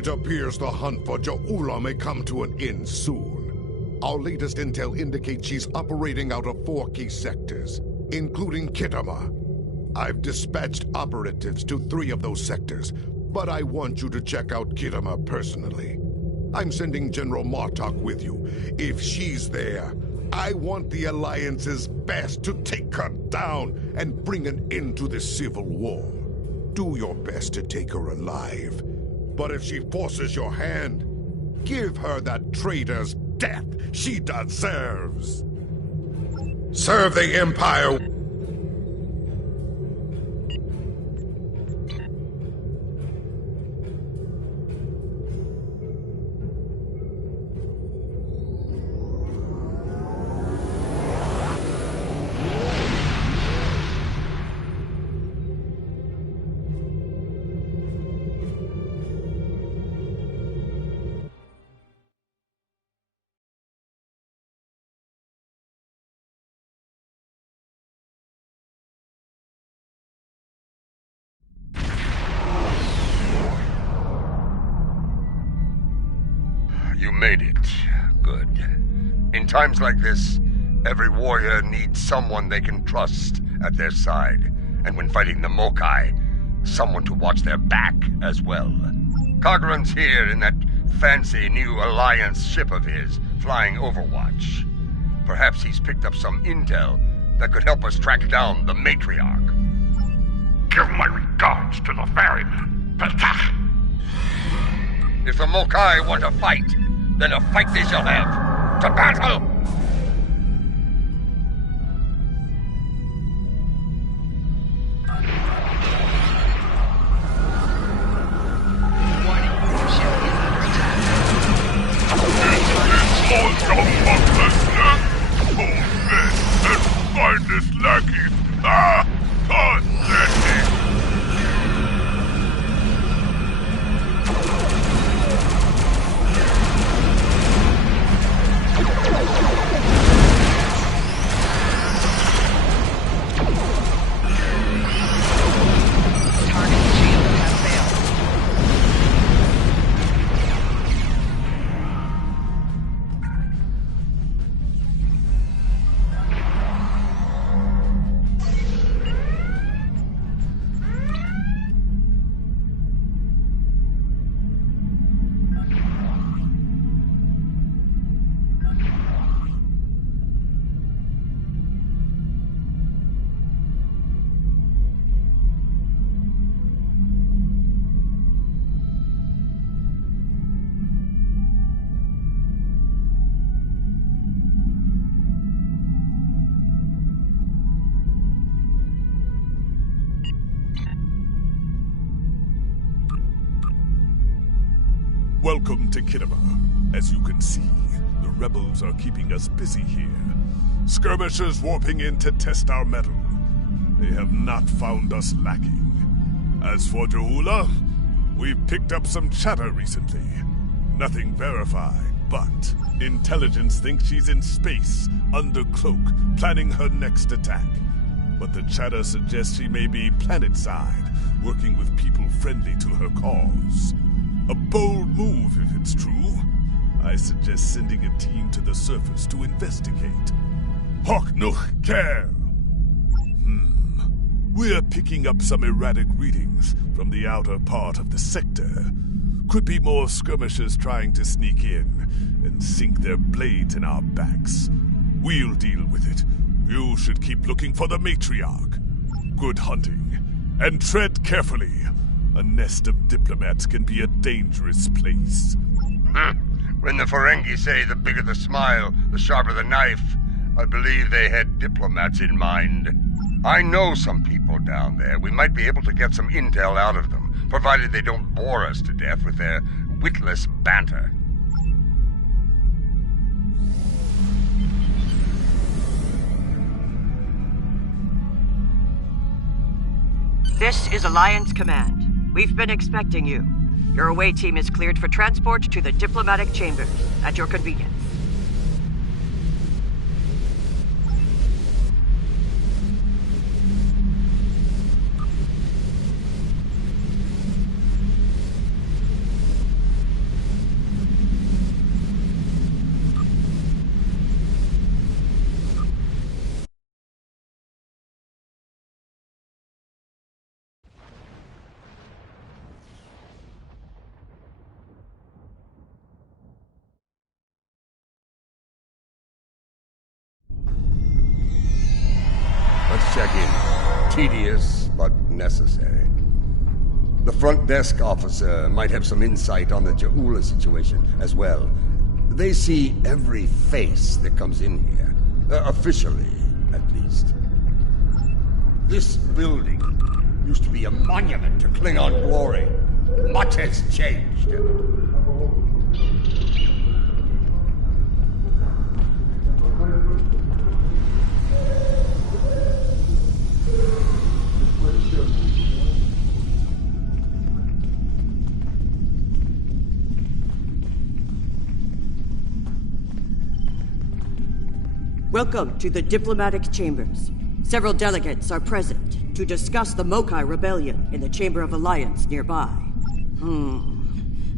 It appears the hunt for Ja'ula may come to an end soon. Our latest intel indicates she's operating out of 4 key sectors, including Khitomer. I've dispatched operatives to 3 of those sectors, but I want you to check out Khitomer personally. I'm sending General Martok with you. If she's there, I want the Alliance's best to take her down and bring an end to this civil war. Do your best to take her alive. But if she forces your hand, give her that traitor's death she deserves. Serve the Empire. You made it. Good. In times like this, every warrior needs someone they can trust at their side. And when fighting the Mokai, someone to watch their back as well. Kagran's here in that fancy new Alliance ship of his, flying Overwatch. Perhaps he's picked up some intel that could help us track down the Matriarch. Give my regards to the ferryman, Petach. If the Mokai want to fight, then a fight they shall have. To battle! Warning, ship is under attack. And find this lackey. Pathetic. Welcome to Khitomer. As you can see, the rebels are keeping us busy here. Skirmishers warping in to test our mettle. They have not found us lacking. As for Ja'ula, we've picked up some chatter recently. Nothing verified, but intelligence thinks she's in space, under cloak, planning her next attack. But the chatter suggests she may be planet-side, working with people friendly to her cause. A bold move, if it's true. I suggest sending a team to the surface to investigate. Hawk noch care! We're picking up some erratic readings from the outer part of the sector. Could be more skirmishers trying to sneak in and sink their blades in our backs. We'll deal with it. You should keep looking for the Matriarch. Good hunting. And tread carefully. A nest of diplomats can be a dangerous place. When the Ferengi say the bigger the smile, the sharper the knife, I believe they had diplomats in mind. I know some people down there. We might be able to get some intel out of them, provided they don't bore us to death with their witless banter. This is Alliance Command. We've been expecting you. Your away team is cleared for transport to the diplomatic chambers at your convenience. check-in. Tedious, but necessary. The front desk officer might have some insight on the Ja'ula situation as well. They see every face that comes in here. Officially, at least. This building used to be a monument to Klingon glory. Much has changed. Welcome to the diplomatic chambers. Several delegates are present to discuss the Mokai rebellion in the Chamber of Alliance nearby.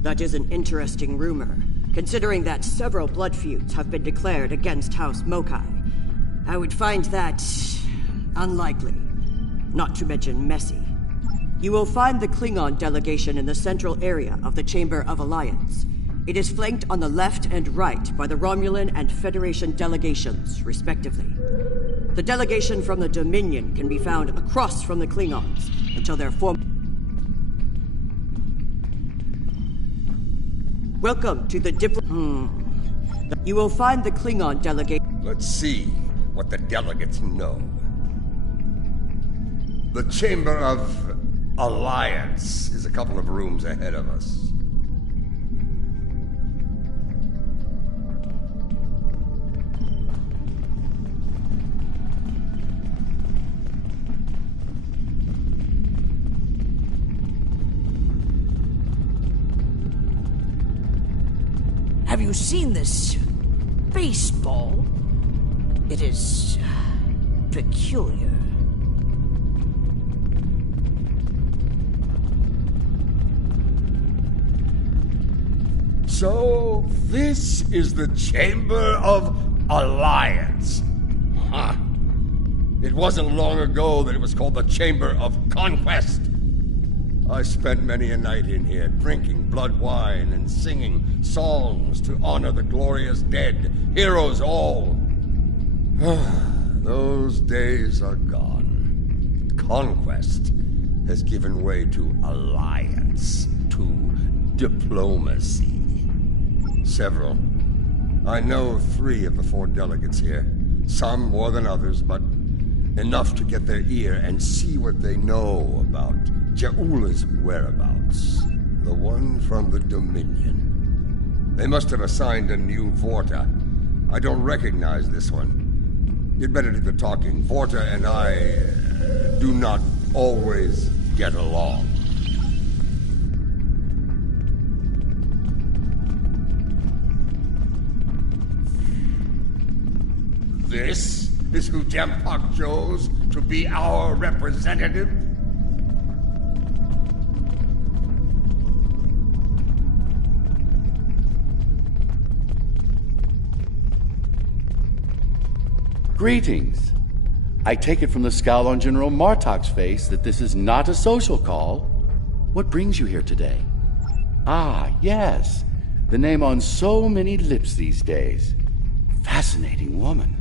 That is an interesting rumor, considering that several blood feuds have been declared against House Mokai. I would find that unlikely, not to mention messy. You will find the Klingon delegation in the central area of the Chamber of Alliance. It is flanked on the left and right by the Romulan and Federation delegations, respectively. The delegation from the Dominion can be found across from the Klingons until their Welcome to the You will find the Klingon delegation. Let's see what the delegates know. The Chamber of Alliance is a couple of rooms ahead of us. Have you seen this baseball? It is peculiar. So, this is the Chamber of Alliance. Huh. It wasn't long ago that it was called the Chamber of Conquest. I spent many a night in here, drinking blood wine and singing songs to honor the glorious dead, heroes all. Those days are gone. Conquest has given way to alliance, to diplomacy. Several. I know 3 of the 4 delegates here. Some more than others, but enough to get their ear and see what they know about Ja'ula's whereabouts. The one from the Dominion. They must have assigned a new Vorta. I don't recognize this one. You'd better do the talking. Vorta and I do not always get along. This is who Jempak chose to be our representative? Greetings. I take it from the scowl on General Martok's face that this is not a social call. What brings you here today? Ah, yes. The name on so many lips these days. Fascinating woman.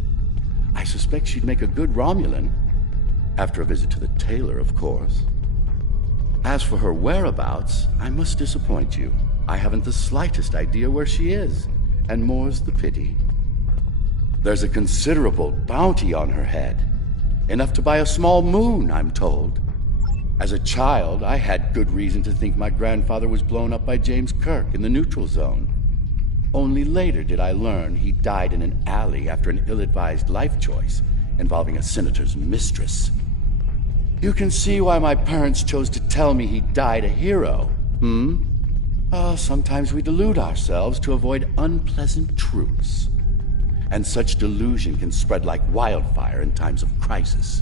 I suspect she'd make a good Romulan. After a visit to the tailor, of course. As for her whereabouts, I must disappoint you. I haven't the slightest idea where she is, and more's the pity. There's a considerable bounty on her head. Enough to buy a small moon, I'm told. As a child, I had good reason to think my grandfather was blown up by James Kirk in the neutral zone. Only later did I learn he died in an alley after an ill-advised life choice involving a senator's mistress. You can see why my parents chose to tell me he died a hero, sometimes we delude ourselves to avoid unpleasant truths. And such delusion can spread like wildfire in times of crisis.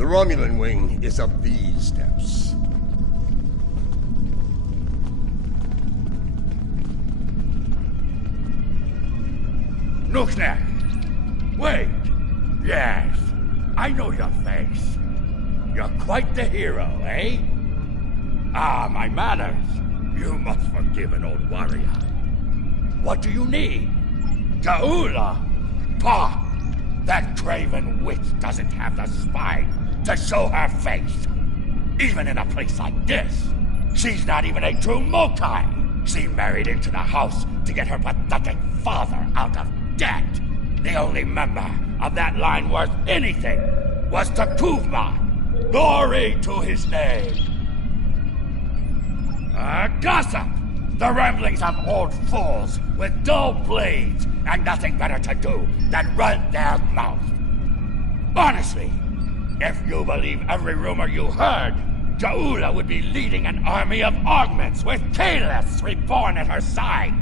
The Romulan wing is up these steps. Nookneck! Wait! Yes, I know your face. You're quite the hero, eh? Ah, my manners. You must forgive an old warrior. What do you need? Jaula? Pah! That craven witch doesn't have the spine to show her face. Even in a place like this, she's not even a true Mokai. She married into the house to get her pathetic father out of debt. The only member of that line worth anything was Takuvma. Glory to his name. Gossip! The ramblings of old fools with dull blades and nothing better to do than run their mouth. Honestly, if you believe every rumor you heard, Jaula would be leading an army of augments with Kaliths reborn at her side.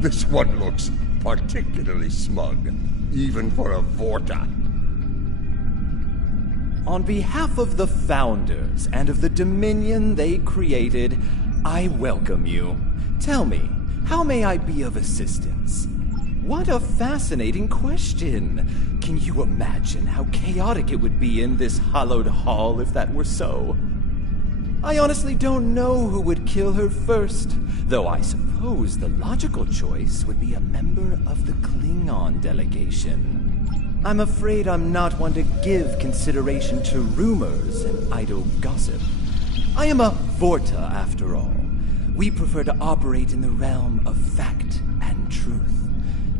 This one looks particularly smug, even for a Vorta. On behalf of the Founders and of the Dominion they created, I welcome you. Tell me, how may I be of assistance? What a fascinating question. Can you imagine how chaotic it would be in this hallowed hall if that were so? I honestly don't know who would kill her first, though I suppose the logical choice would be a member of the Klingon delegation. I'm afraid I'm not one to give consideration to rumors and idle gossip. I am a Vorta, after all. We prefer to operate in the realm of fact and truth.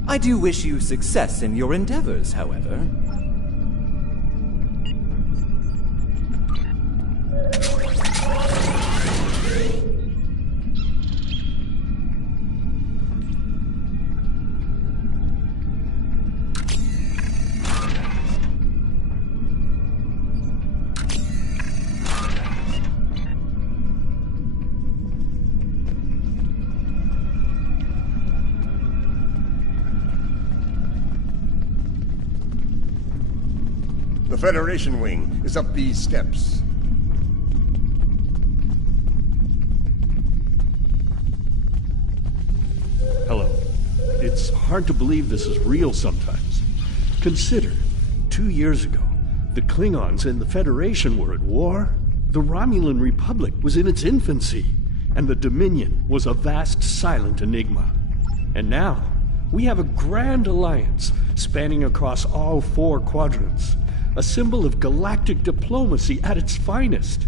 I do wish you success in your endeavors, however. The Federation wing is up these steps. Hello. It's hard to believe this is real sometimes. Consider, 2 years ago, the Klingons and the Federation were at war. The Romulan Republic was in its infancy, and the Dominion was a vast silent enigma. And now, we have a grand alliance spanning across all 4 quadrants, a symbol of galactic diplomacy at its finest.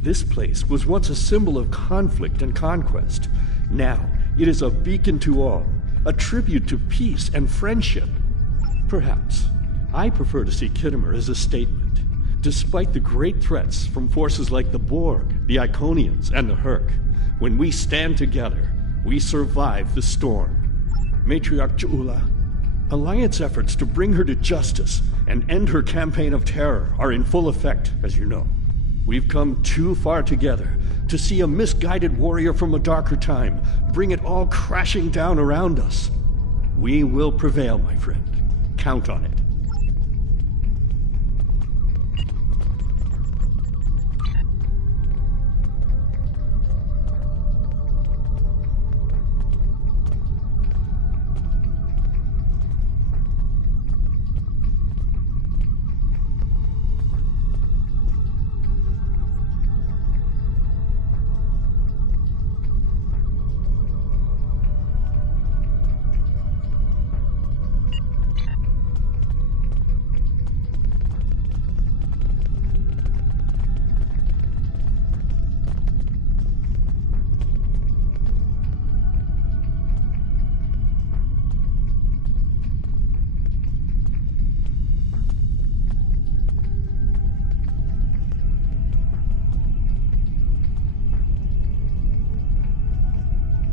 This place was once a symbol of conflict and conquest. Now, it is a beacon to all, a tribute to peace and friendship. Perhaps, I prefer to see Khitomer as a statement. Despite the great threats from forces like the Borg, the Iconians, and the Herc, when we stand together, we survive the storm. Matriarch Jaula, Alliance efforts to bring her to justice and end her campaign of terror are in full effect, as you know. We've come too far together to see a misguided warrior from a darker time bring it all crashing down around us. We will prevail, my friend. Count on it.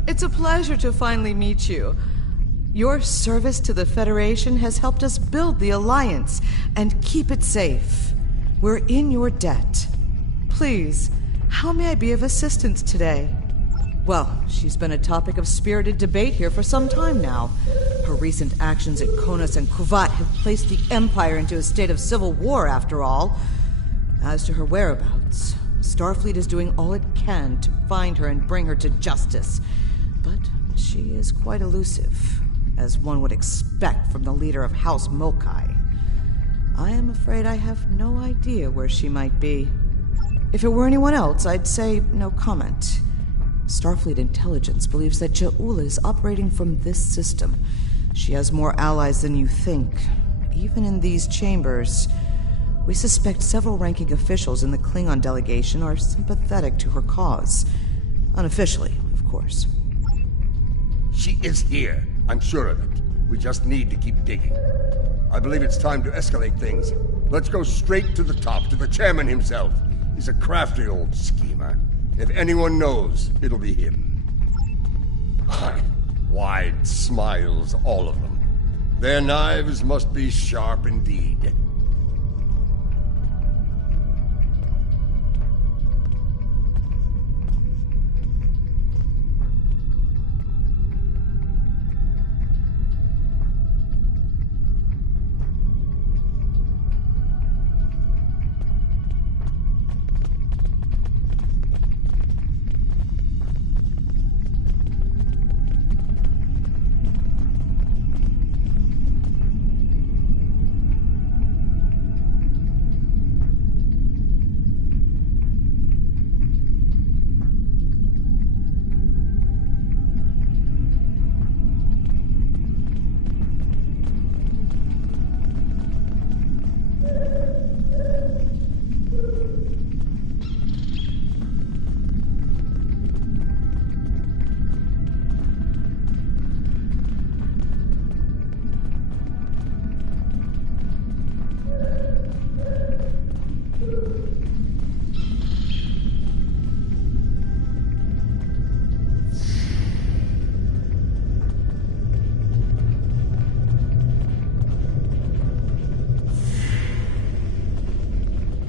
It's a pleasure to finally meet you. Your service to the Federation has helped us build the Alliance and keep it safe. We're in your debt. Please, how may I be of assistance today? Well, she's been a topic of spirited debate here for some time now. Her recent actions at Konos and Kuvat have placed the Empire into a state of civil war, after all. As to her whereabouts, Starfleet is doing all it can to find her and bring her to justice. But she is quite elusive, as one would expect from the leader of House Mokai. I am afraid I have no idea where she might be. If it were anyone else, I'd say no comment. Starfleet intelligence believes that Ja'ula is operating from this system. She has more allies than you think, even in these chambers. We suspect several ranking officials in the Klingon delegation are sympathetic to her cause. Unofficially, of course. She is here. I'm sure of it. We just need to keep digging. I believe it's time to escalate things. Let's go straight to the top, to the chairman himself. He's a crafty old schemer. If anyone knows, it'll be him. Wide smiles, all of them. Their knives must be sharp indeed.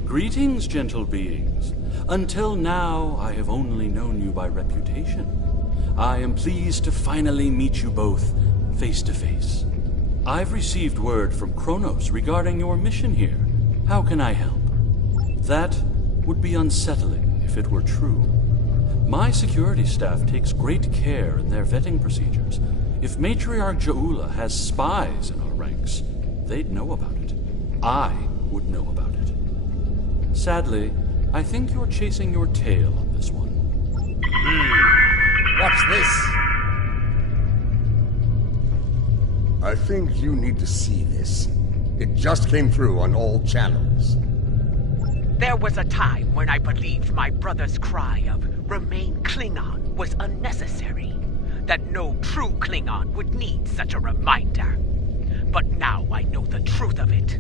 Greetings, gentle beings. Until now, I have only known you by reputation. I am pleased to finally meet you both face to face. I've received word from Kronos regarding your mission here. How can I help? That would be unsettling if it were true. My security staff takes great care in their vetting procedures. If Matriarch Ja'ula has spies in our ranks, they'd know about it. I would know about it. Sadly, I think you're chasing your tail on this one. What's this? I think you need to see this. It just came through on all channels. There was a time when I believed my brother's cry of "Remain Klingon" was unnecessary. That no true Klingon would need such a reminder. But now I know the truth of it.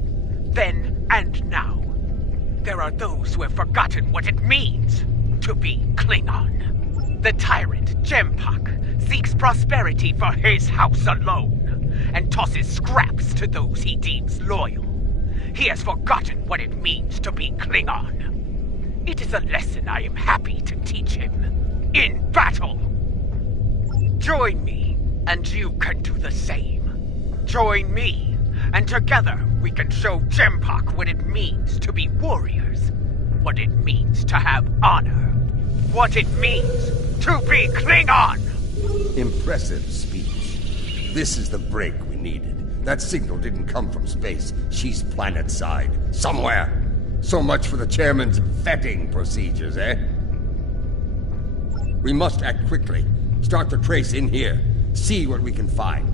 Then and now. There are those who have forgotten what it means to be Klingon. The tyrant, Jempak, seeks prosperity for his house alone, and tosses scraps to those he deems loyal. He has forgotten what it means to be Klingon. It is a lesson I am happy to teach him. In battle! Join me, and you can do the same. Join me, and together we can show Jempak what it means to be warriors. What it means to have honor. What it means to be Klingon! Impressive speech. This is the break we needed. That signal didn't come from space. She's planet-side. Somewhere. So much for the chairman's vetting procedures, eh? We must act quickly. Start the trace in here. See what we can find.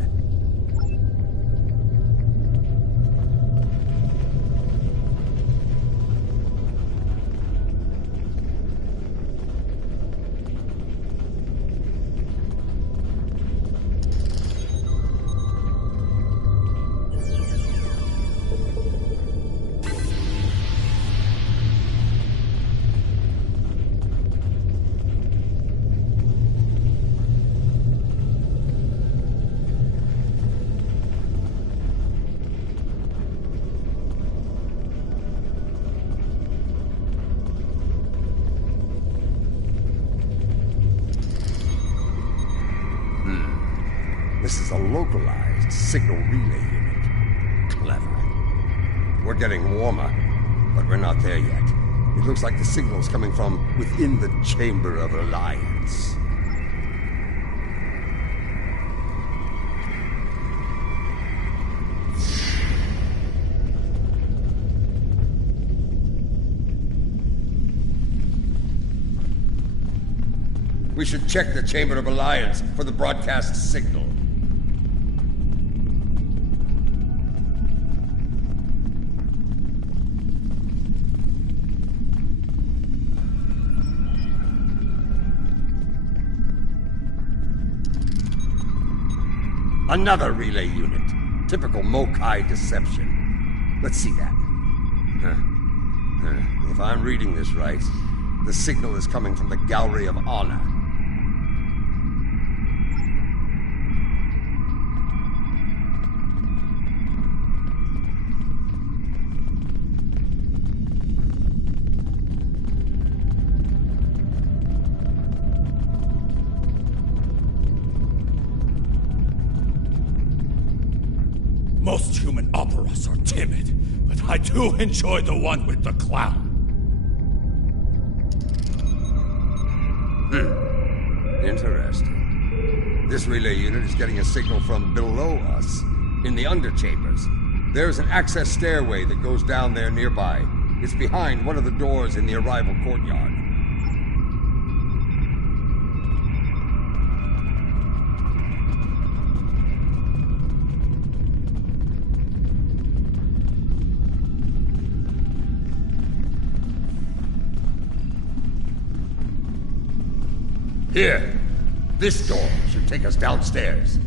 This is a localized signal relay unit. Clever. We're getting warmer, but we're not there yet. It looks like the signal's coming from within the Chamber of Alliance. We should check the Chamber of Alliance for the broadcast signal. Another relay unit. Typical Mokai deception. Let's see that. If I'm reading this right, the signal is coming from the Gallery of Honor. Most human operas are timid, but I do enjoy the one with the clown. Interesting. This relay unit is getting a signal from below us, in the underchambers. There's an access stairway that goes down there nearby. It's behind one of the doors in the arrival courtyard. Here. This door should take us downstairs.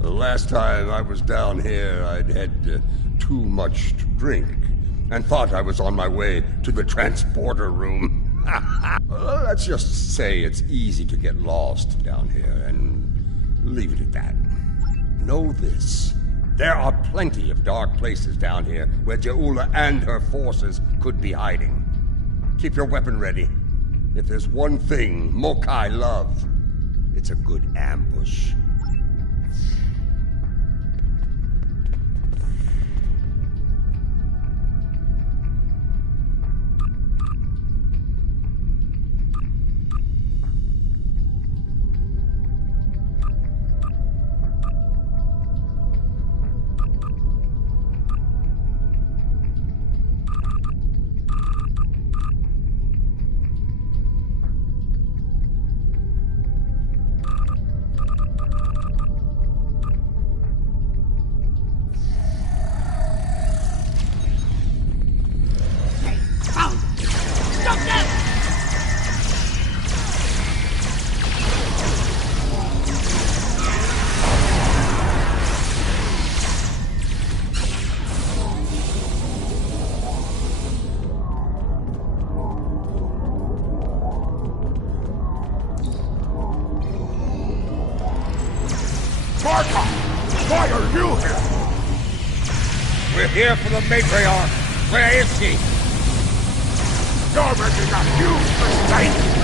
The last time I was down here, I'd had too much to drink and thought I was on my way to the transporter room. Let's just say it's easy to get lost down here and leave it at that. Know this. There are plenty of dark places down here where Je'ula and her forces could be hiding. Keep your weapon ready. If there's one thing Mokai love, it's a good ambush. Why are you here? We're here for the matriarch. Where is she? You're making a huge mistake!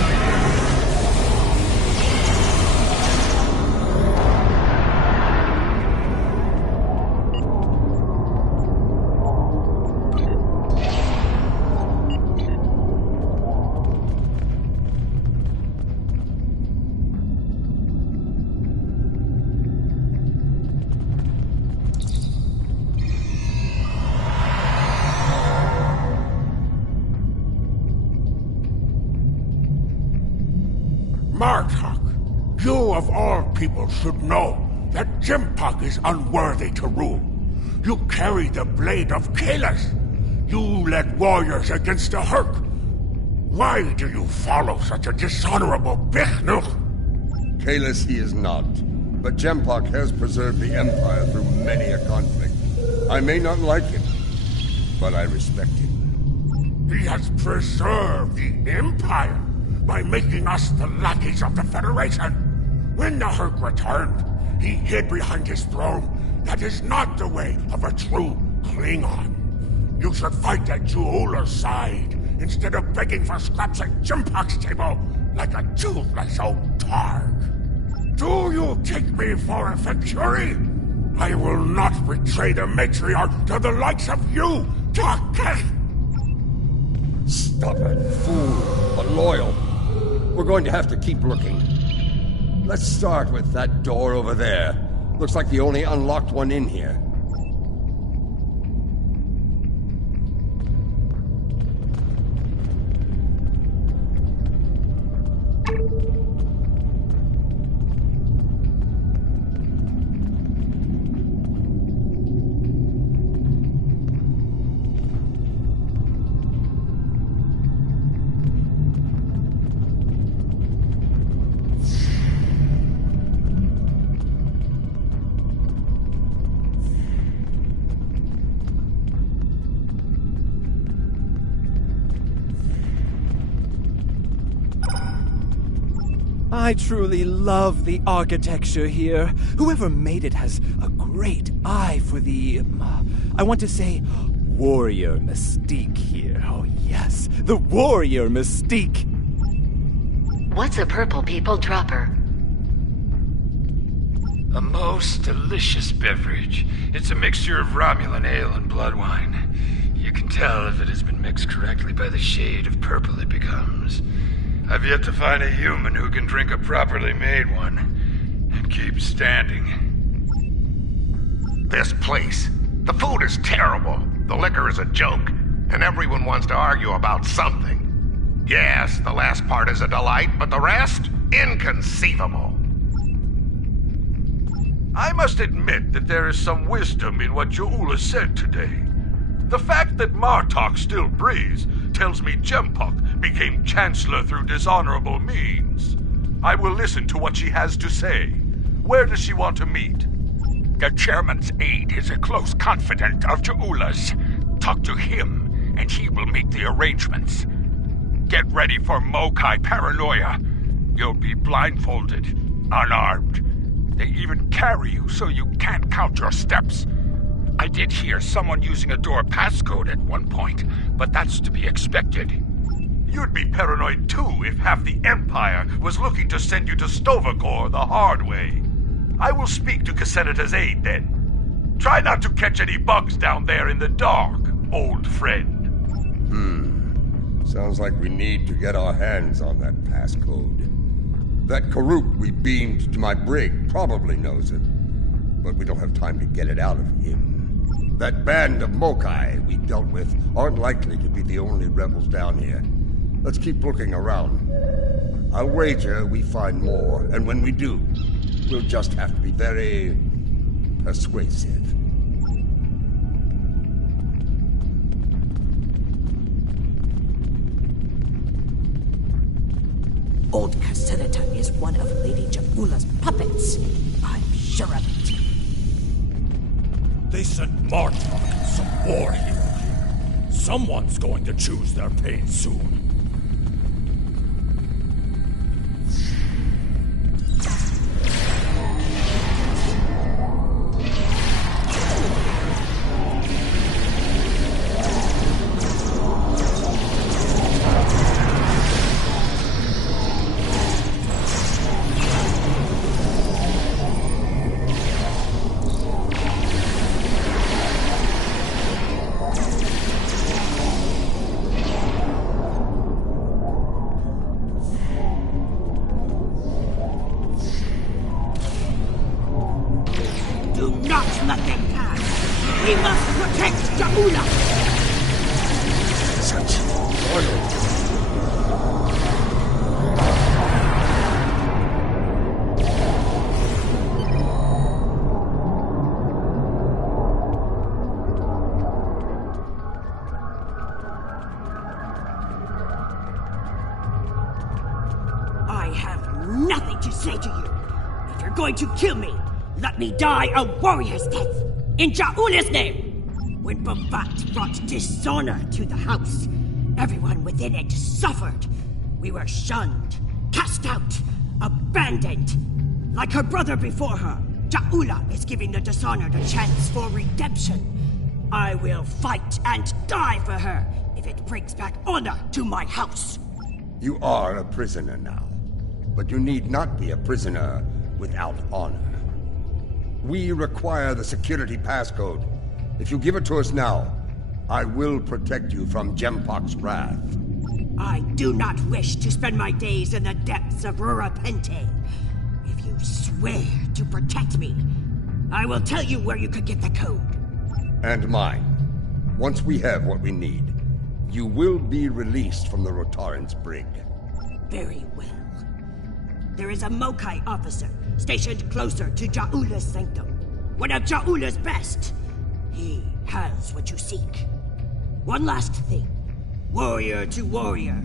Martok, you of all people should know that Jimpak is unworthy to rule. You carry the blade of Kalis. You led warriors against the Herc. Why do you follow such a dishonorable Bichnuch? Kalis he is not, but Jempak has preserved the Empire through many a conflict. I may not like him, but I respect him. He has preserved the Empire? by making us the lackeys of the Federation. When the Herc returned, he hid behind his throne. That is not the way of a true Klingon. You should fight at Juula's side, instead of begging for scraps at Jimpok's table, like a toothless old targ. Do you take me for a Factory? I will not betray the matriarch to the likes of you, Taketh! Stubborn fool, but loyal. We're going to have to keep looking. Let's start with that door over there. Looks like the only unlocked one in here. I truly love the architecture here. Whoever made it has a great eye for the, I want to say, warrior mystique here. Oh yes, the warrior mystique. What's a purple people dropper? A most delicious beverage. It's a mixture of Romulan ale and blood wine. You can tell if it has been mixed correctly by the shade of purple it becomes. I've yet to find a human who can drink a properly made one and keep standing. This place. The food is terrible. The liquor is a joke. And everyone wants to argue about something. Yes, the last part is a delight, but the rest? Inconceivable. I must admit that there is some wisdom in what Juula said today. The fact that Martok still breathes tells me Jimpok became Chancellor through dishonorable means. I will listen to what she has to say. Where does she want to meet? The Chairman's aide is a close confidant of Juula's. Talk to him, and he will make the arrangements. Get ready for Mokai paranoia. You'll be blindfolded, unarmed. They even carry you so you can't count your steps. I did hear someone using a door passcode at one point, but that's to be expected. You'd be paranoid too if half the Empire was looking to send you to Stovacor the hard way. I will speak to Casenata's aide then. Try not to catch any bugs down there in the dark, old friend. Sounds like we need to get our hands on that passcode. That Karuk we beamed to my brig probably knows it, but we don't have time to get it out of him. That band of Mokai we dealt with aren't likely to be the only rebels down here. Let's keep looking around. I'll wager we find more, and when we do, we'll just have to be very persuasive. Old Casenata is one of Lady Juula's puppets. I'm sure of it. They sent Martok and some war hero here. Someone's going to choose their fate soon. To kill me, let me die a warrior's death in Juula's name. When Bumbat brought dishonor to the house, everyone within it suffered. We were shunned, cast out, abandoned. Like her brother before her, Ja'ula is giving the dishonored a chance for redemption. I will fight and die for her if it brings back honor to my house. You are a prisoner now, but you need not be a prisoner without honor. We require the security passcode. If you give it to us now, I will protect you from Gempok's wrath. I do not wish to spend my days in the depths of Rurapente. If you swear to protect me, I will tell you where you could get the code. And mine. Once we have what we need, you will be released from the Rotaran's brig. Very well. There is a Mokai officer stationed closer to Ja'ula's sanctum. One of Ja'ula's best. He has what you seek. One last thing. Warrior to warrior.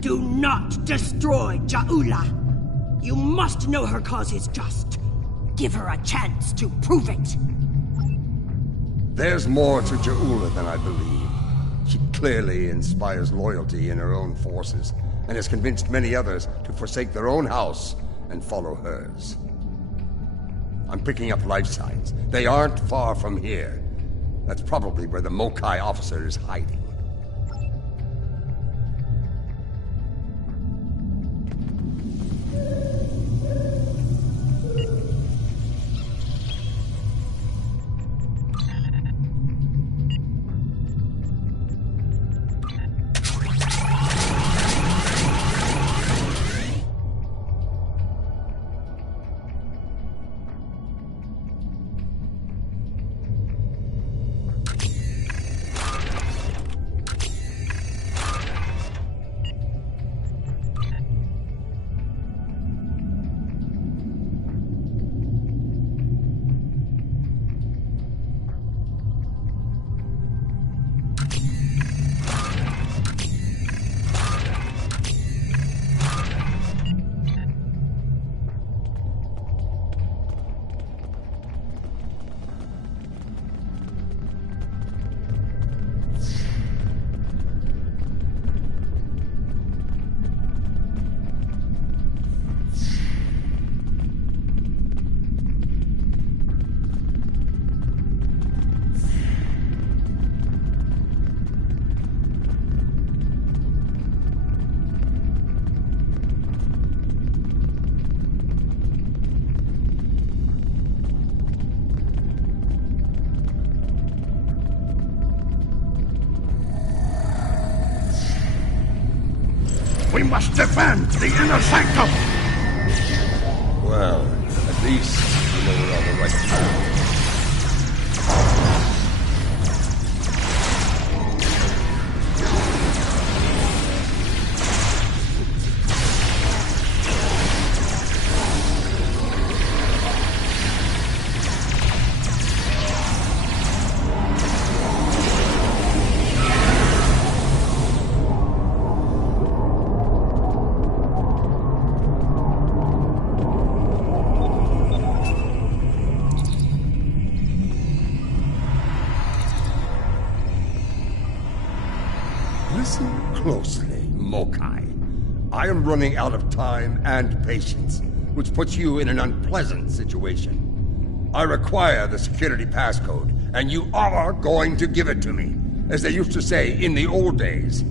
Do not destroy Ja'ula. You must know her cause is just. Give her a chance to prove it. There's more to Ja'ula than I believe. She clearly inspires loyalty in her own forces, and has convinced many others to forsake their own house and follow hers. I'm picking up life signs. They aren't far from here. That's probably where the Mokai officer is hiding. We must defend the inner sanctum! Well, at least we know we're on the right path. Listen closely, Mokai. I am running out of time and patience, which puts you in an unpleasant situation. I require the security passcode, and you are going to give it to me. As they used to say in the old days,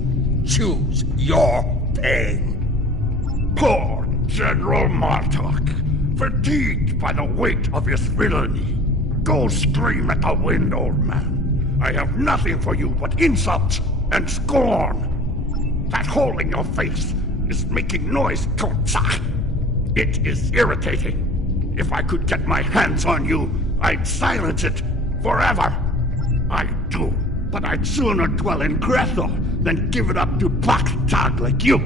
choose your pain. Poor General Martok, fatigued by the weight of his villainy. Go scream at the wind, old man. I have nothing for you but insults and scorn. That hole in your face is making noise, Totsa. It is irritating. If I could get my hands on you, I'd silence it forever. I do, but I'd sooner dwell in Grethel than give it up to Paktag like you.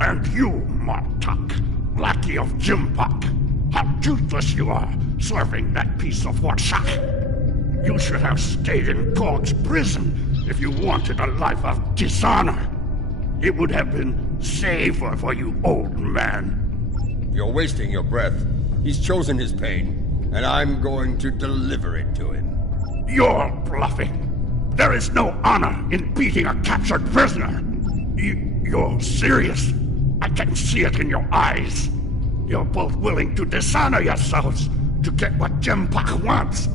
And you, Martok, lackey of Gempok. How toothless you are, serving that piece of Warshak. You should have stayed in God's prison if you wanted a life of dishonor. It would have been safer for you, old man. You're wasting your breath. He's chosen his pain, and I'm going to deliver it to him. You're bluffing. There is no honor in beating a captured prisoner. You're serious? I can see it in your eyes. You're both willing to dishonor yourselves to get what Jimpak wants.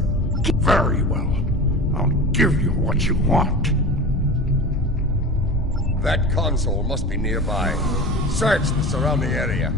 Very well. I'll give you what you want. That console must be nearby. Search the surrounding area.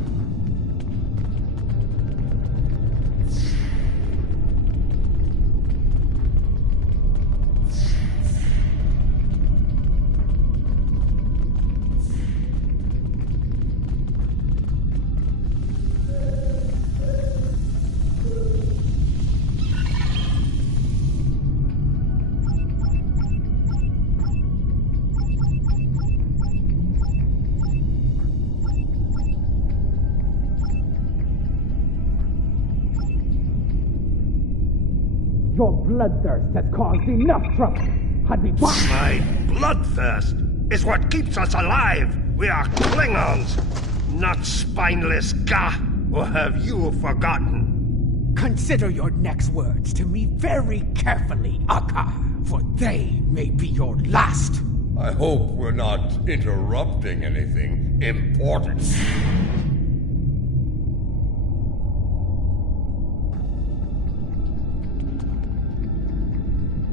Your bloodthirst has caused enough trouble. My bloodthirst is what keeps us alive. We are Klingons, not spineless Gah. Or have you forgotten? Consider your next words to me very carefully, Akka, for they may be your last. I hope we're not interrupting anything important.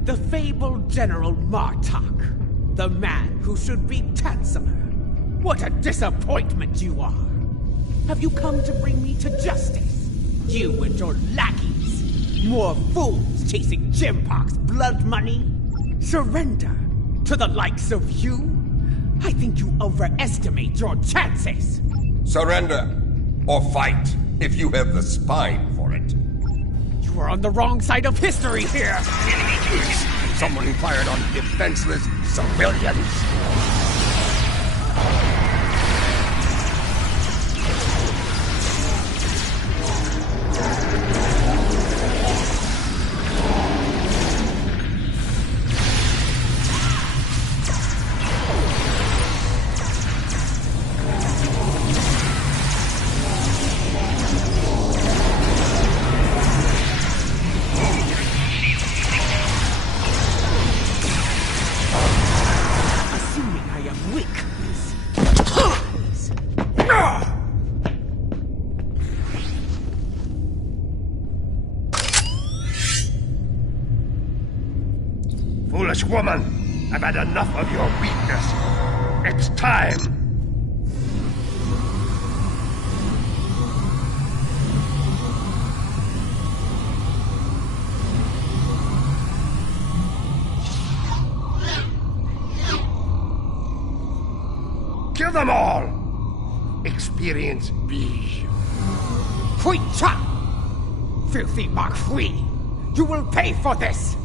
The fabled General Martok, the man who should be Chancellor. What a disappointment you are! Have you come to bring me to justice? You and your lackeys. More fools chasing Jimpok's blood money? Surrender to the likes of you? I think you overestimate your chances. Surrender, or fight, if you have the spine for it. You are on the wrong side of history here! Someone fired on defenseless civilians. Foolish woman, I've had enough of your weakness. It's time. Kill them all! Experience B. Hui Cha! Filthy Mark Hui! You will pay for this!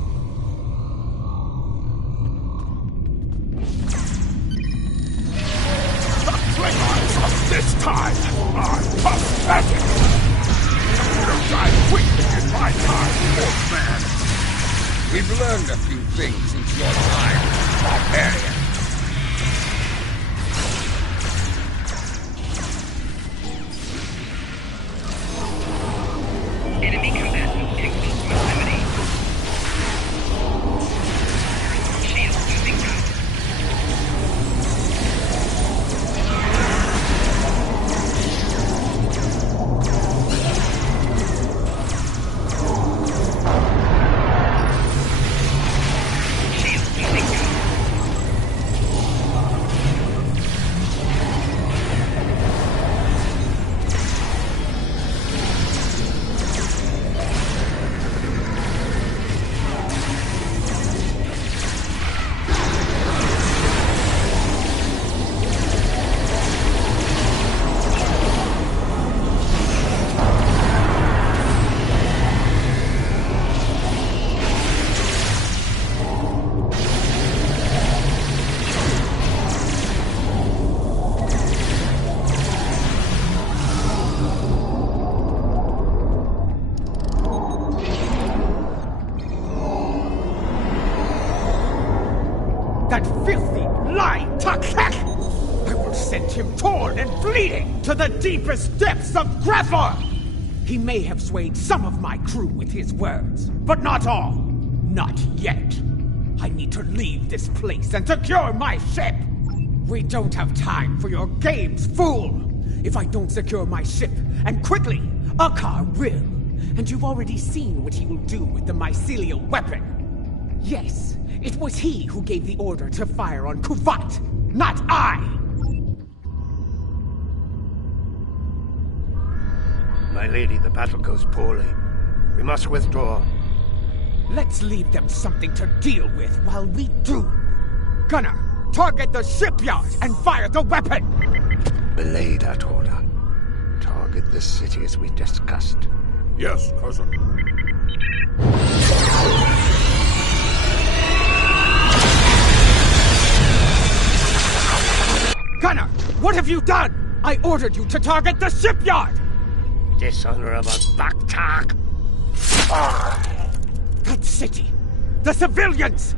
This time, I'm pathetic! You'll die quickly in my time, old man! We've learned a few things since your time, barbarian. Enemy combatants in close proximity. Shield losing power. That filthy, lying Takek! I will send him torn and bleeding to the deepest depths of Grepher! He may have swayed some of my crew with his words, but not all. Not yet. I need to leave this place and secure my ship. We don't have time for your games, fool! If I don't secure my ship, and quickly, Akar will. And you've already seen what he will do with the mycelial weapon. Yes, it was he who gave the order to fire on Kuvat, not I! My lady, the battle goes poorly. We must withdraw. Let's leave them something to deal with while we do. Gunner, target the shipyard and fire the weapon! Belay that order. Target the city as we discussed. Yes, cousin. Gunner, what have you done? I ordered you to target the shipyard! Dishonorable Baktak! That city! The civilians!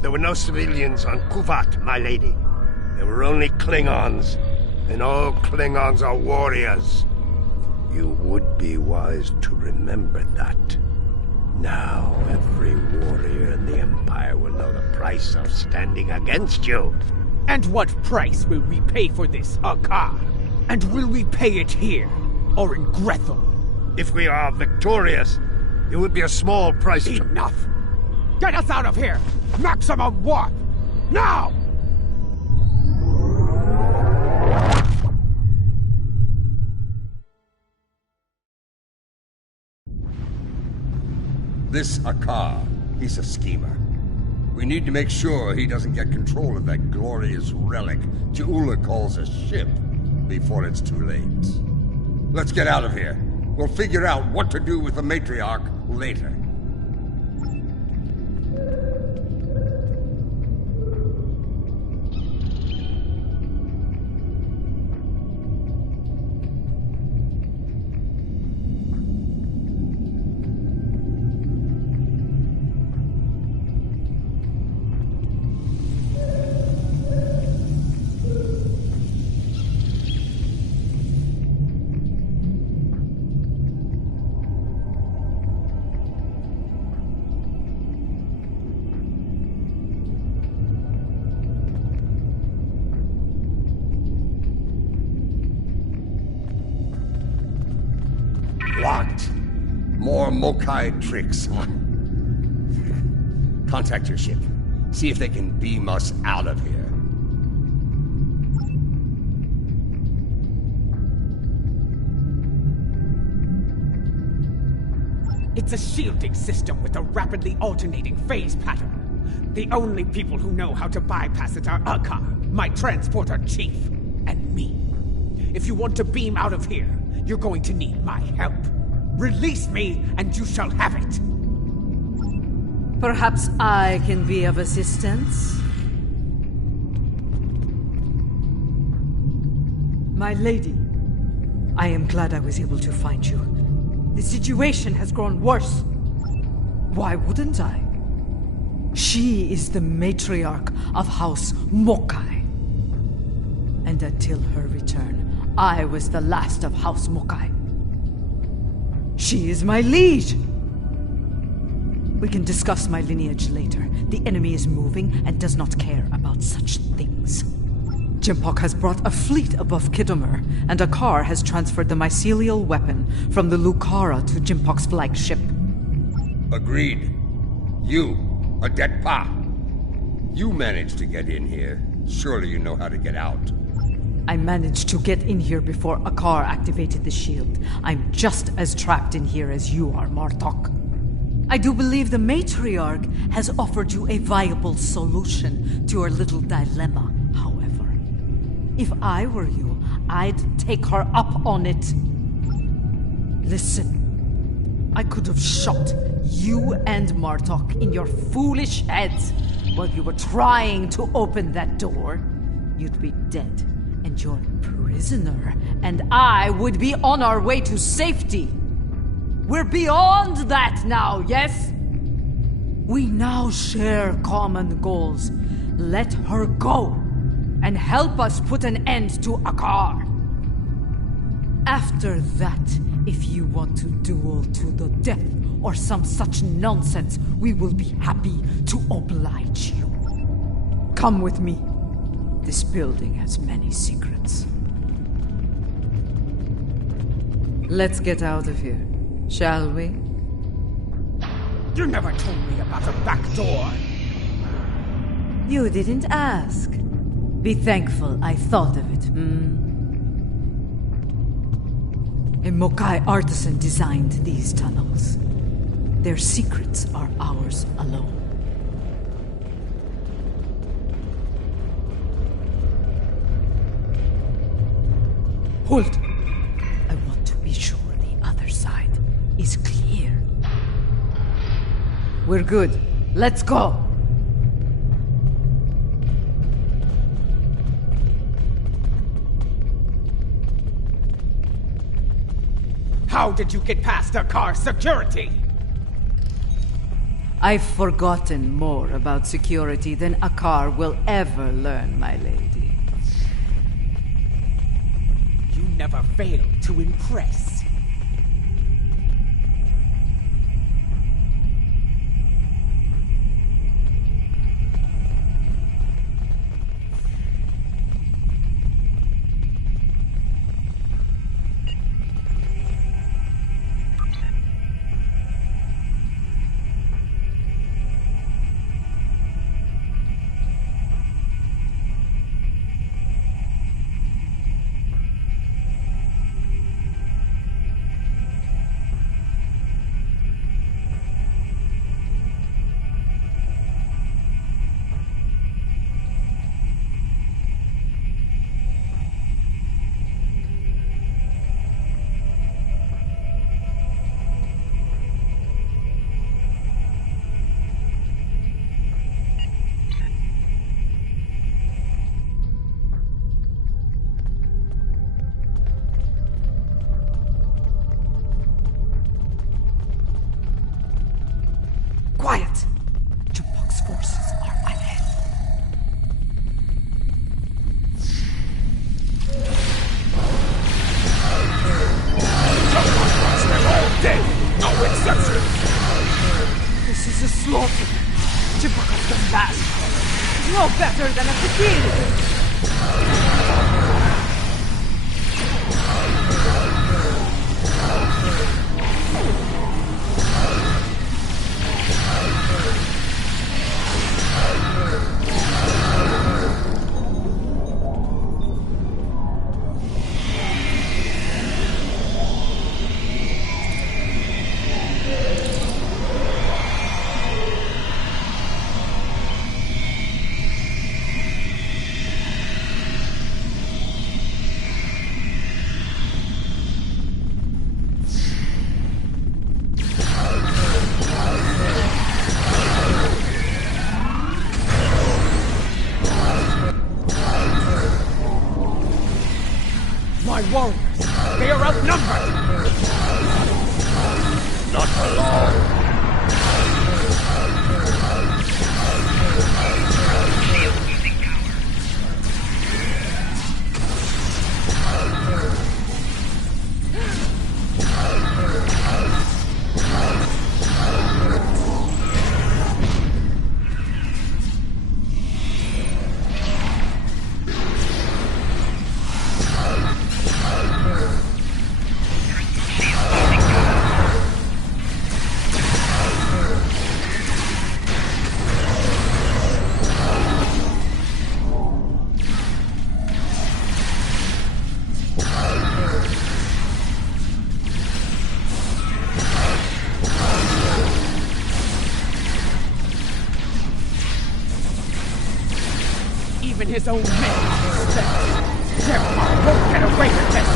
There were no civilians on Kuvat, my lady. There were only Klingons. And all Klingons are warriors. You would be wise to remember that. Now every warrior in the Empire will know the price of standing against you. And what price will we pay for this, Akar? And will we pay it here, or in Grethel? If we are victorious, it would be a small price. Enough! Get us out of here! Maximum warp! Now! This Akar, he's a schemer. We need to make sure he doesn't get control of that glorious relic Ja'ula calls a ship before it's too late. Let's get out of here. We'll figure out what to do with the matriarch later. Locked. More Mokai tricks, huh? Contact your ship. See if they can beam us out of here. It's a shielding system with a rapidly alternating phase pattern. The only people who know how to bypass it are Akar, my transporter chief, and me. If you want to beam out of here, you're going to need my help. Release me, and you shall have it. Perhaps I can be of assistance? My lady, I am glad I was able to find you. The situation has grown worse. Why wouldn't I? She is the matriarch of House Mokai. And until her return, I was the last of House Mokai. She is my liege! We can discuss my lineage later. The enemy is moving and does not care about such things. Jimpok has brought a fleet above Khitomer, and Akar has transferred the mycelial weapon from the Lucara to Jimpok's flagship. Agreed. You, a Detpa. You managed to get in here. Surely you know how to get out. I managed to get in here before Akar activated the shield. I'm just as trapped in here as you are, Martok. I do believe the matriarch has offered you a viable solution to our little dilemma, however. If I were you, I'd take her up on it. Listen, I could have shot you and Martok in your foolish heads while you were trying to open that door. You'd be dead. And your prisoner and I would be on our way to safety. We're beyond that now, yes? We now share common goals. Let her go and help us put an end to Akar. After that, if you want to duel to the death or some such nonsense, we will be happy to oblige you. Come with me. This building has many secrets. Let's get out of here, shall we? You never told me about the back door. You didn't ask. Be thankful I thought of it, A Mokai artisan designed these tunnels. Their secrets are ours alone. Hold! I want to be sure the other side is clear. We're good. Let's go! How did you get past the car's security? I've forgotten more about security than a car will ever learn, my lady. You never fail to impress. Quiet! Chipok's forces are ahead. They're all dead! No exception! This is a slaughter. Chipok of the last. No better than a beginning. My warriors! They are outnumbered! Not for long. Even his own men suspect. Therefore, won't get away with this!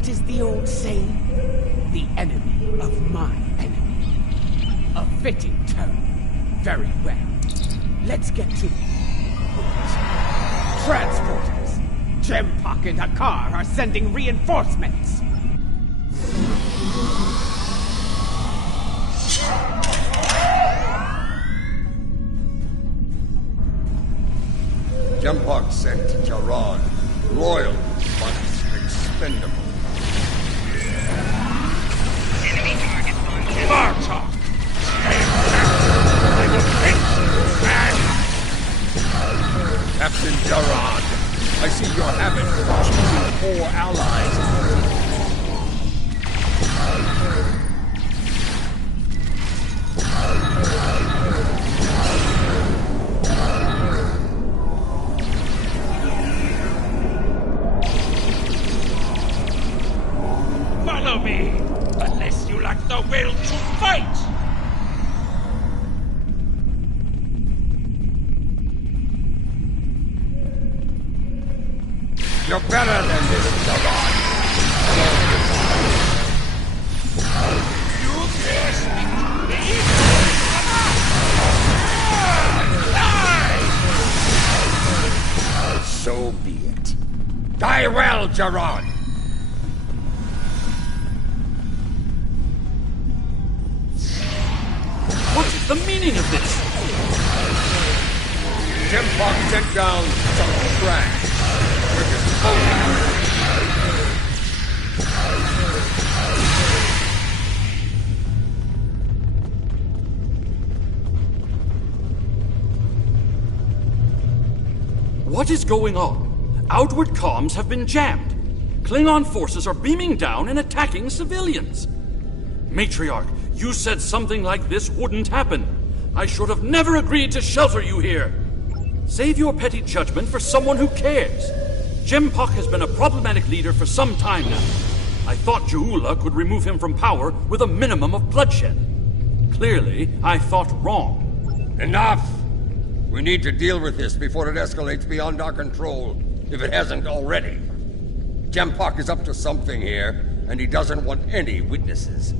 What is the old saying? The enemy of my enemy. A fitting term. Very well. Let's get to it. Transporters! Gempak and Hakar are sending reinforcements! Gempak sent Jaran. Loyal, but expendable. Enemy target on Martok! Captain Jaran, I see your habit of choosing poor allies. Follow me, unless you lack the will to fight! You're better than this, Jaran. You dare speak to me? So be it. Die well, Jaran. What is the meaning of this? Gempak sent down some trash. We're disposing of it. What is going on? Outward comms have been jammed. Klingon forces are beaming down and attacking civilians. Matriarch, you said something like this wouldn't happen. I should have never agreed to shelter you here. Save your petty judgment for someone who cares. Gempak has been a problematic leader for some time now. I thought Ja'ula could remove him from power with a minimum of bloodshed. Clearly, I thought wrong. Enough! We need to deal with this before it escalates beyond our control, if it hasn't already. Gempak is up to something here, and he doesn't want any witnesses.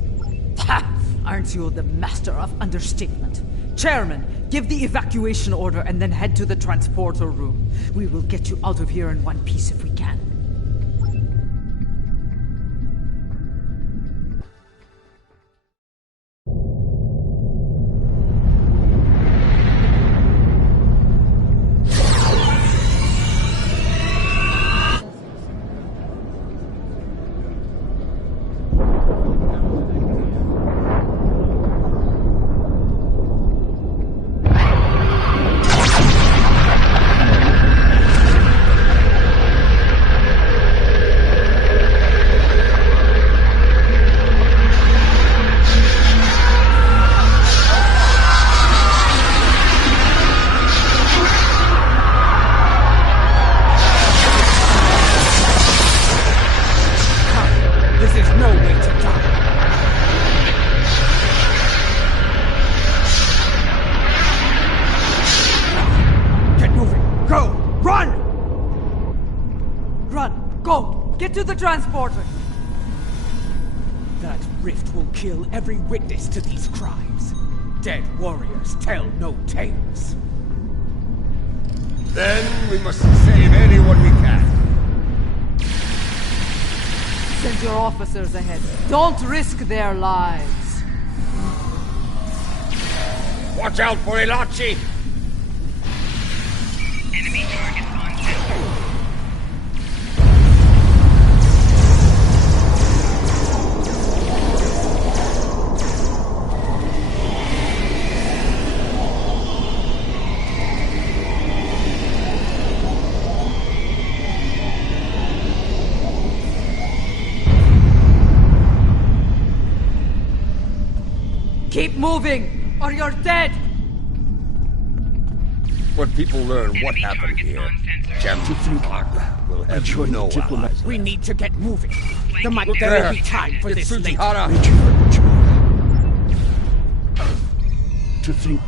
Ha! Aren't you the master of understatement? Chairman, give the evacuation order and then head to the transporter room. We will get you out of here in one piece if we can. To the transporter! That rift will kill every witness to these crimes. Dead warriors tell no tales. Then we must save anyone we can. Send your officers ahead. Don't risk their lives. Watch out for Ilachi! enemy target on center. Keep moving, or you're dead! When people learn what happened here, Gempak will have no allies. We need to get moving. There might be time for it's this later. Tsujihara. To think...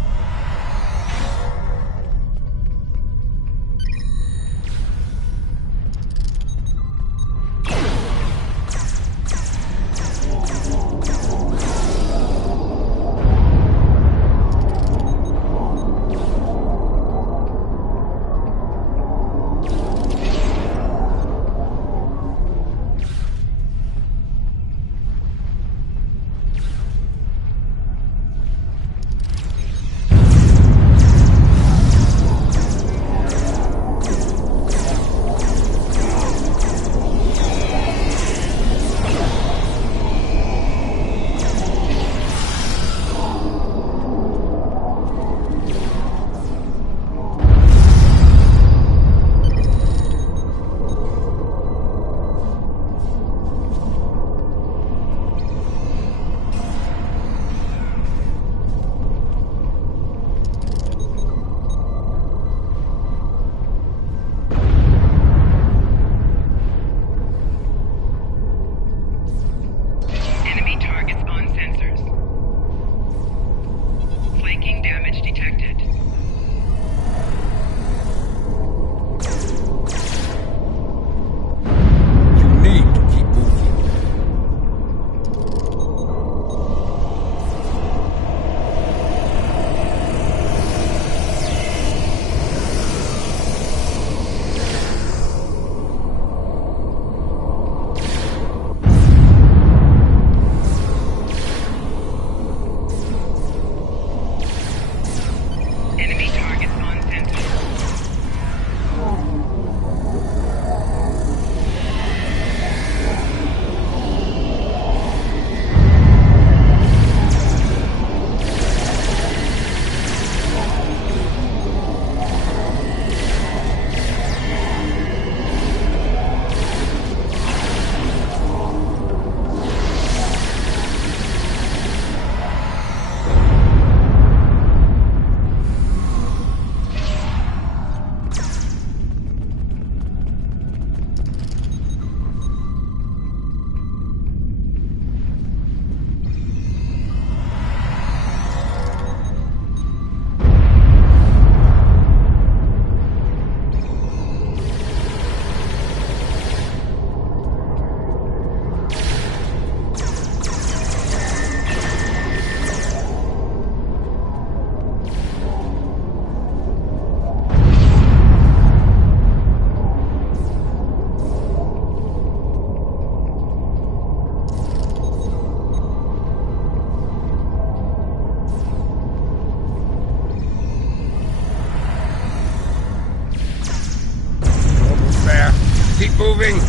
moving.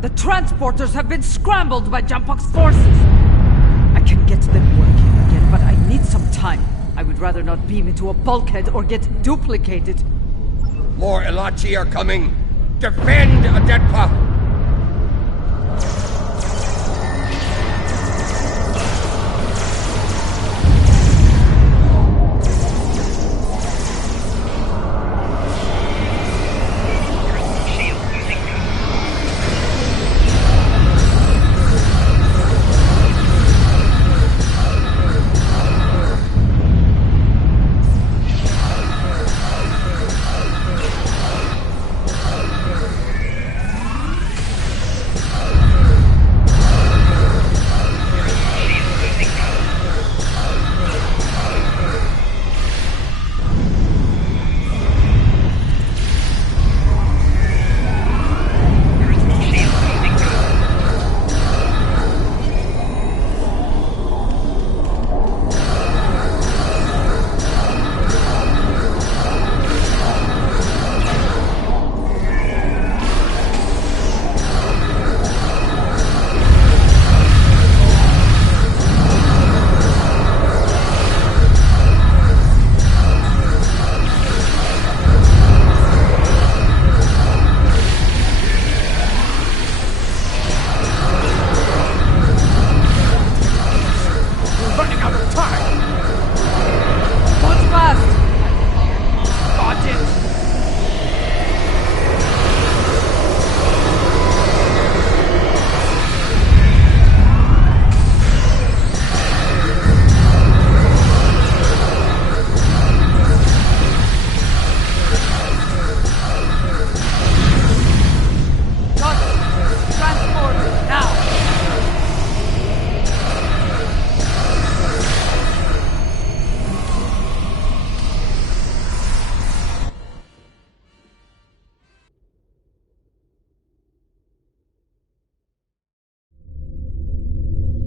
The transporters have been scrambled by Jampok's forces. I can get them working again, but I need some time. I would rather not beam into a bulkhead or get duplicated. More Elachi are coming. Defend Adetpa!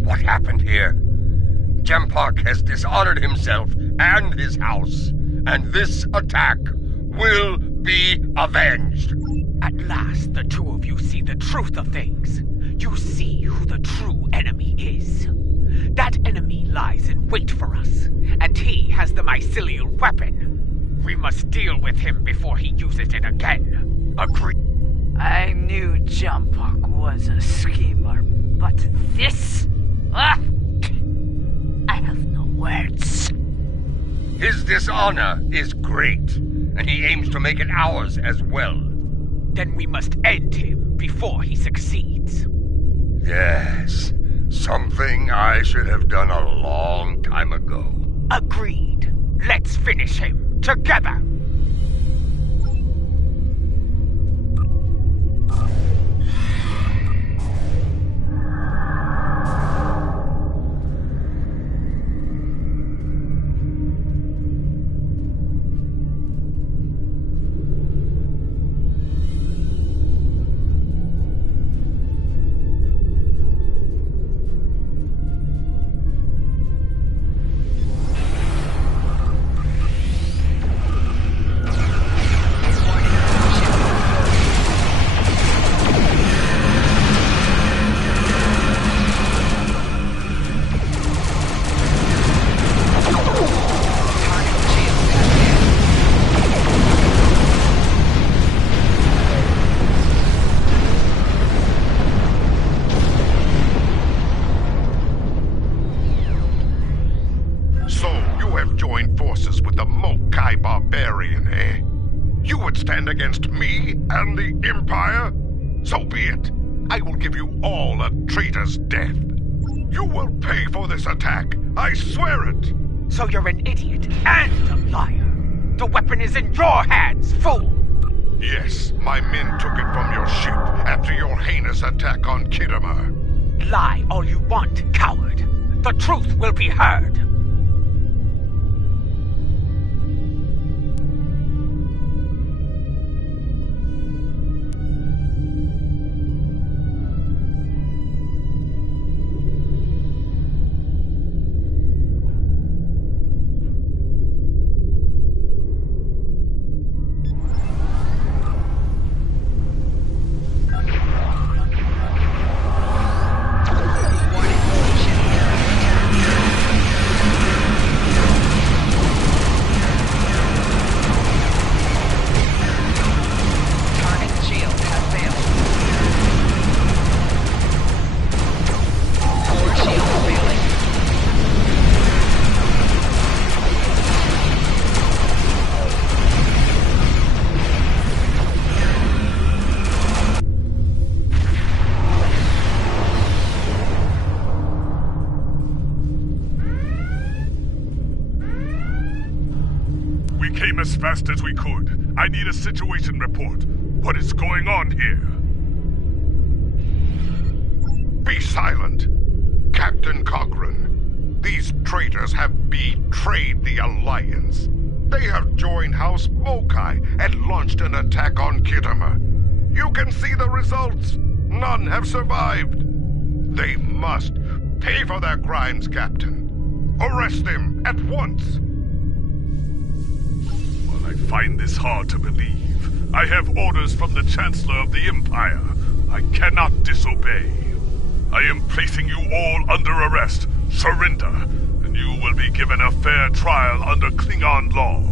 What happened here? Jampok has dishonored himself and his house, and this attack will be avenged. At last, the two of you see the truth of things. You see who the true enemy is. That enemy lies in wait for us, and he has the mycelial weapon. We must deal with him before he uses it again. Agree? I knew Jampok was a schemer, but this? Ah! I have no words. His dishonor is great, and he aims to make it ours as well. Then we must end him before he succeeds. Yes, something I should have done a long time ago. Agreed. Let's finish him together. You would stand against me and the Empire? So be it. I will give you all a traitor's death. You will pay for this attack. I swear it. So you're an idiot and a liar. The weapon is in your hands, fool. Yes, my men took it from your ship after your heinous attack on Khitomer. Lie all you want, coward. The truth will be heard. As fast as we could. I need a situation report. What is going on here? Be silent. Captain Cochrane. These traitors have betrayed the Alliance. They have joined House Mokai and launched an attack on Khitomer. You can see the results. None have survived. They must pay for their crimes, Captain. Arrest them at once. I find this hard to believe. I have orders from the Chancellor of the Empire. I cannot disobey. I am placing you all under arrest. Surrender, and you will be given a fair trial under Klingon law.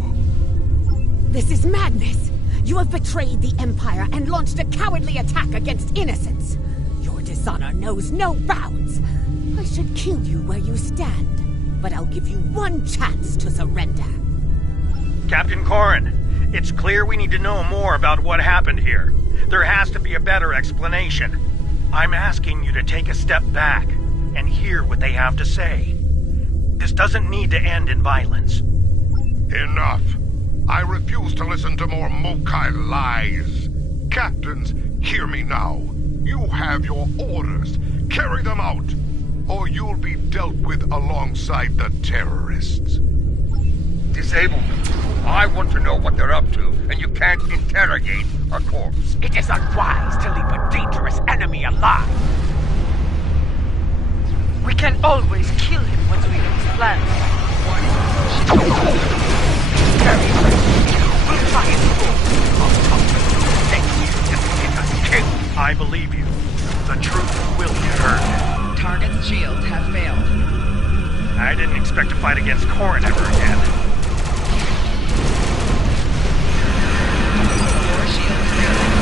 This is madness. You have betrayed the Empire and launched a cowardly attack against innocents. Your dishonor knows no bounds. I should kill you where you stand, but I'll give you one chance to surrender. Captain Corrin, it's clear we need to know more about what happened here. There has to be a better explanation. I'm asking you to take a step back and hear what they have to say. This doesn't need to end in violence. Enough. I refuse to listen to more Mokai lies. Captains, hear me now. You have your orders. Carry them out, or you'll be dealt with alongside the terrorists. Disable them. I want to know what they're up to, and you can't interrogate a corpse. It is unwise to leave a dangerous enemy alive. We can always kill him once we know his plans. Very good. We'll try it through. I'll talk to you. Then you just get us killed. I believe you. The truth will be heard. Target's shields have failed. I didn't expect to fight against Corrin ever again. Your shields failed.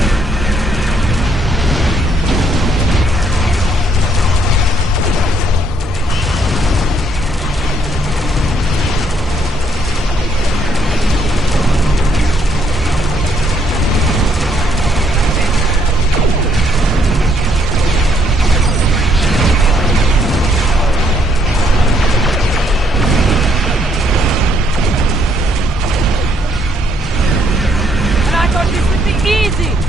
Easy!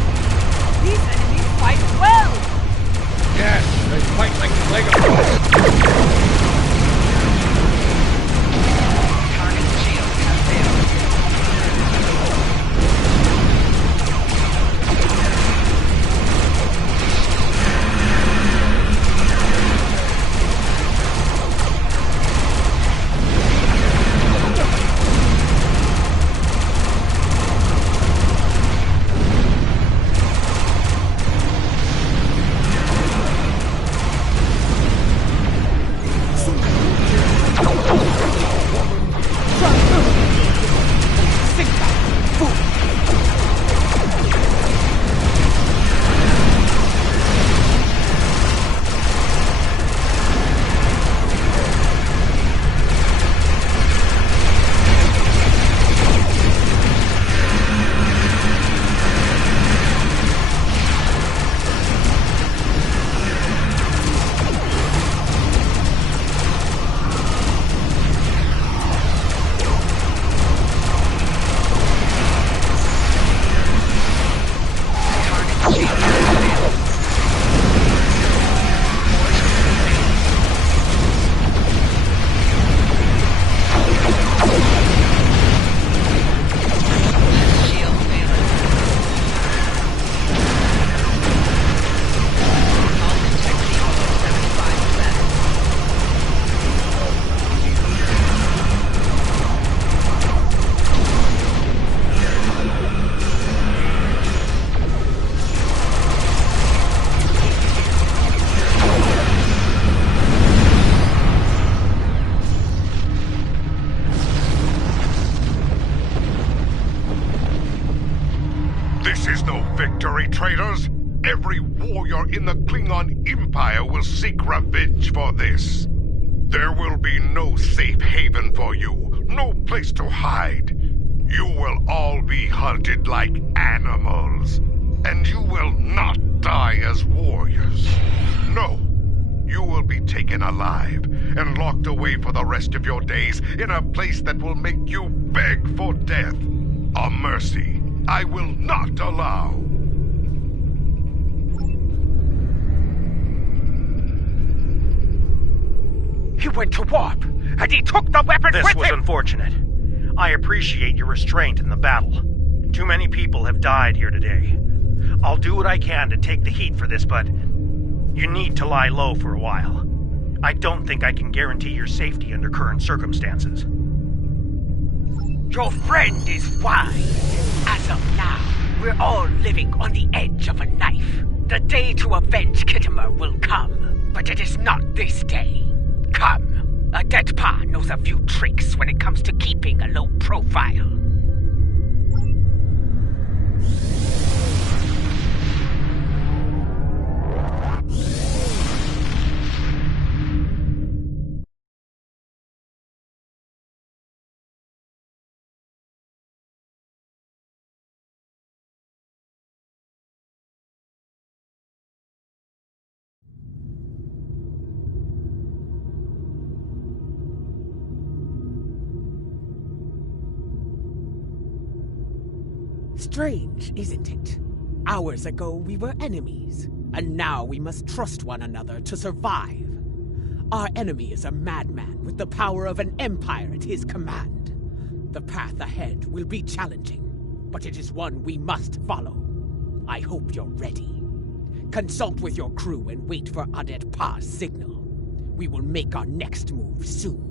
traitors! Every warrior in the Klingon Empire will seek revenge for this. There will be no safe haven for you, no place to hide. You will all be hunted like animals, and you will not die as warriors. No, you will be taken alive and locked away for the rest of your days in a place that will make you beg for death. A mercy I will not allow. He went to warp, and he took the weapon with him! This was unfortunate. I appreciate your restraint in the battle. Too many people have died here today. I'll do what I can to take the heat for this, but you need to lie low for a while. I don't think I can guarantee your safety under current circumstances. Your friend is wise. As of now, we're all living on the edge of a knife. The day to avenge Khitomer will come, but it is not this day. Come. A dead pa knows a few tricks when it comes to keeping a low profile. Strange, isn't it? Hours ago we were enemies, and now we must trust one another to survive. Our enemy is a madman with the power of an empire at his command. The path ahead will be challenging, but it is one we must follow. I hope you're ready. Consult with your crew and wait for Adet Pa's signal. We will make our next move soon.